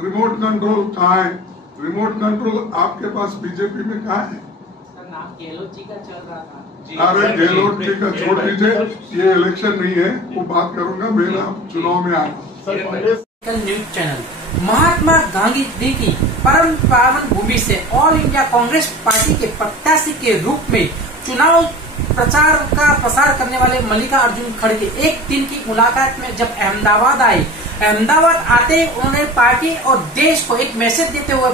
Remote control कहाँ है? Remote control आपके पास बीजेपी में कहाँ है? नाम गहलोत जी का चल रहा था। अरे गहलोत जी का छोड़ दीजिए, ये इलेक्शन नहीं है, वो बात करूंगा, मेरा चुनाव में आना। न्यूज चैनल महात्मा गांधी जी की परम पावन भूमि से ऑल इंडिया कांग्रेस पार्टी के प्रत्याशी के रूप में चुनाव प्रचार का प्रसार करने वाले मल्लिकार्जुन खड़गे एक दिन की मुलाकात में जब अहमदाबाद आए, अहमदाबाद आते उन्होंने पार्टी और देश को एक मैसेज देते हुए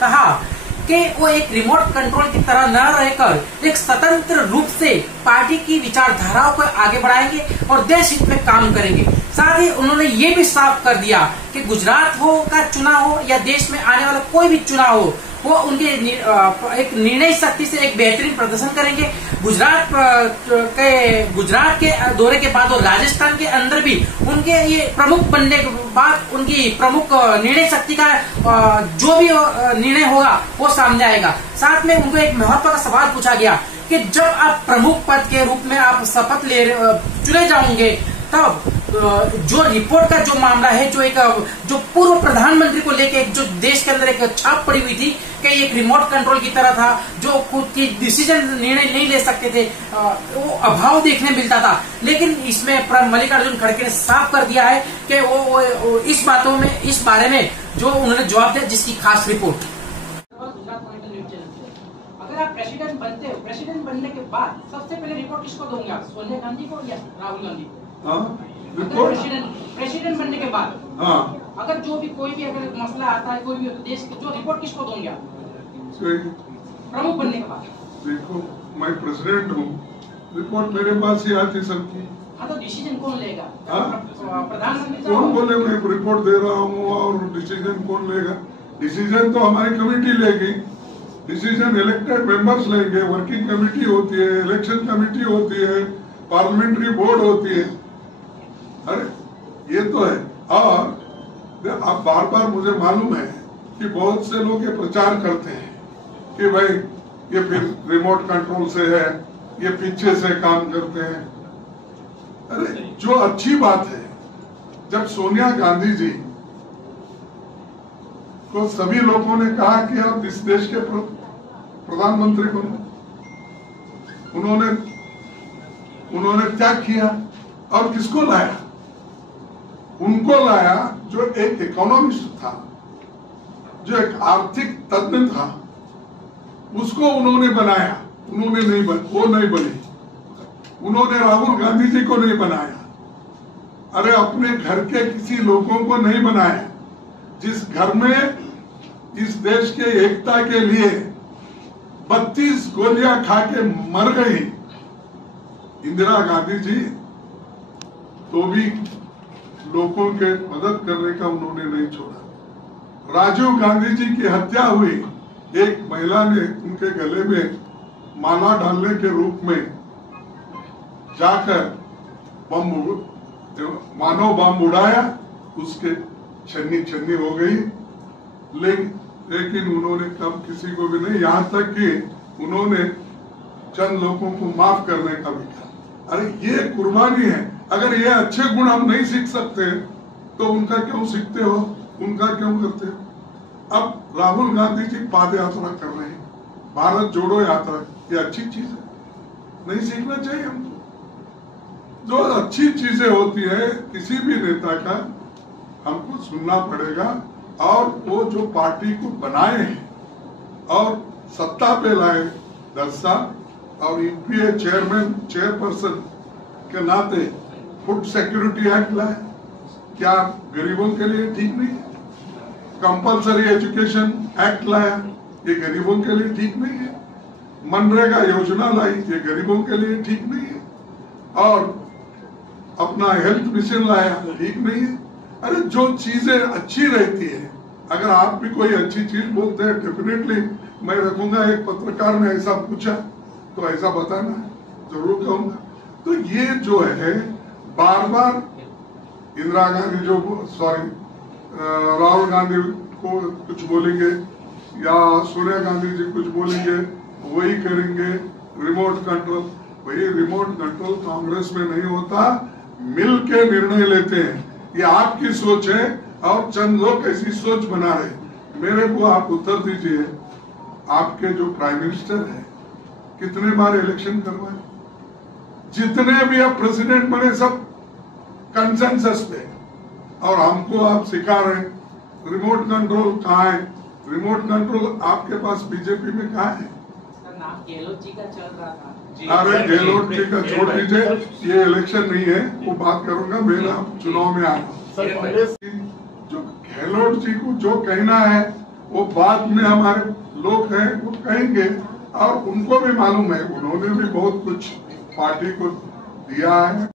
कहा कि वो एक रिमोट कंट्रोल की तरह न रहकर एक स्वतंत्र रूप से पार्टी की विचारधाराओं को आगे बढ़ाएंगे और देश हित में काम करेंगे। साथ ही उन्होंने ये भी साफ कर दिया कि गुजरात का चुनाव हो या देश में आने वाला कोई भी चुनाव हो, वो उनके एक निर्णय शक्ति से एक बेहतरीन प्रदर्शन करेंगे। गुजरात के दौरे के बाद और राजस्थान के अंदर भी उनके ये प्रमुख बनने के बाद उनकी प्रमुख निर्णय शक्ति का जो भी निर्णय होगा वो सामने आएगा। साथ में उनको एक महत्व का सवाल पूछा गया कि जब आप प्रमुख पद के रूप में आप शपथ चुने जाओगे, तब जो रिपोर्ट का जो मामला है, जो पूर्व प्रधानमंत्री को लेके जो देश के अंदर एक छाप पड़ी हुई थी कि एक रिमोट कंट्रोल की तरह था, जो खुद की डिसीजन निर्णय नहीं ले सकते थे, वो अभाव देखने मिलता था। लेकिन इसमें मल्लिकार्जुन खड़गे ने साफ कर दिया है कि वो इस बारे में जो उन्होंने जवाब दिया, जिसकी खास रिपोर्ट। अगर आप प्रेसिडेंट बनते हो, प्रेसिडेंट बनने के बाद सबसे पहले रिपोर्ट किसको दोगे आप? सोनिया गांधी को या राहुल गांधी को? प्रेसिडेंट बनने के बाद अगर जो भी कोई भी अगर मसला आता है, कोई भी देश जो रिपोर्ट किसको दोगे आप प्रमुख बनने के बाद? देखो, मैं प्रेसिडेंट हूँ, रिपोर्ट मेरे पास ही आती सबकी। हाँ, तो डिसीजन कौन लेगा? प्रधानमंत्री कौन बोले मैं रिपोर्ट दे रहा हूँ और डिसीजन कौन लेगा? डिसीजन तो हमारी कमेटी लेगी, डिसीजन इलेक्टेड मेंबर्स लेंगे, वर्किंग कमेटी होती है, इलेक्शन कमेटी होती है, पार्लियामेंट्री बोर्ड होती है। अरे ये तो है। और अब बार बार मुझे मालूम है कि बहुत से लोग ये प्रचार करते हैं कि भाई ये फिर रिमोट कंट्रोल से है, ये पीछे से काम करते हैं। अरे जो अच्छी बात है, जब सोनिया गांधी जी को सभी लोगों ने कहा कि आप इस देश के प्रधानमंत्री बनो, उन्होंने क्या किया और किसको लाया? उनको लाया जो एक इकोनॉमिस्ट था, जो एक आर्थिक तज्ञ था, उसको उन्होंने बनाया। वो नहीं बने। उन्होंने राहुल गांधी जी को नहीं बनाया। अरे अपने घर के किसी लोगों को नहीं बनाया। जिस घर में इस देश के एकता के लिए 32 गोलियां खा के मर गई इंदिरा गांधी जी, तो भी लोगों के मदद करने का उन्होंने नहीं छोड़ा। राजीव गांधी जी की हत्या हुई, एक महिला ने उनके गले में माला डालने के रूप में जाकर मानव बम उड़ाया, उसके छन्नी हो गई। लेकिन उन्होंने कब किसी को भी नहीं, यहाँ तक कि उन्होंने चंद लोगों को माफ करने का भी कहा। अरे ये कुर्बानी है। अगर ये अच्छे गुण हम नहीं सीख सकते तो उनका क्यों सीखते हो, उनका क्यों करते हो? अब राहुल गांधी जी पाद यात्रा कर रहे हैं, भारत जोड़ो यात्रा, ये अच्छी चीज है, नहीं सीखना चाहिए हमको? जो अच्छी चीजें होती है किसी भी नेता का हमको सुनना पड़ेगा। और वो जो पार्टी को बनाए हैं और सत्ता पे लाए 10 साल और यूपीए चेयरपर्सन के नाते फूड सिक्योरिटी एक्ट लाए, क्या गरीबों के लिए ठीक नहीं है? कंपल्सरी एजुकेशन एक्ट लाया, ये गरीबों के लिए ठीक नहीं है। मनरेगा योजना लाई, ये गरीबों के लिए ठीक नहीं है। और अपना हेल्थ मिशन लाया, ठीक नहीं है। अरे जो चीजें अच्छी रहती है, अगर आप भी कोई अच्छी चीज बोलते हैं, डेफिनेटली मैं रखूंगा। एक पत्रकार ने ऐसा पूछा तो ऐसा बताना जरूर कहूंगा। तो ये जो है बार बार इंदिरा गांधी राहुल गांधी को कुछ बोलेंगे या सोनिया गांधी जी कुछ बोलेंगे, वही करेंगे। रिमोट कंट्रोल, वही रिमोट कंट्रोल कांग्रेस में नहीं होता, मिल के निर्णय लेते हैं। ये आपकी सोच है, और चंद लोग ऐसी सोच बना रहे। मेरे को आप उत्तर दीजिए, आपके जो प्राइम मिनिस्टर है कितने बार इलेक्शन करवाए? जितने भी अब प्रेसिडेंट बने सब कंसेंसस पे, और हमको आप सिखा रहे रिमोट कंट्रोल कहाँ है? रिमोट कंट्रोल आपके पास बीजेपी में कहाँ है? नाम गहलोत जी का चल रहा था। अरे गहलोत जी का छोड़ दीजिए, ये इलेक्शन नहीं है, वो बात करूंगा मेरा चुनाव में आना। जो गहलोत जी को जो कहना है वो बाद में हमारे लोग हैं वो कहेंगे, और उनको भी मालूम है, उन्होंने भी बहुत कुछ पार्टी को दिया है।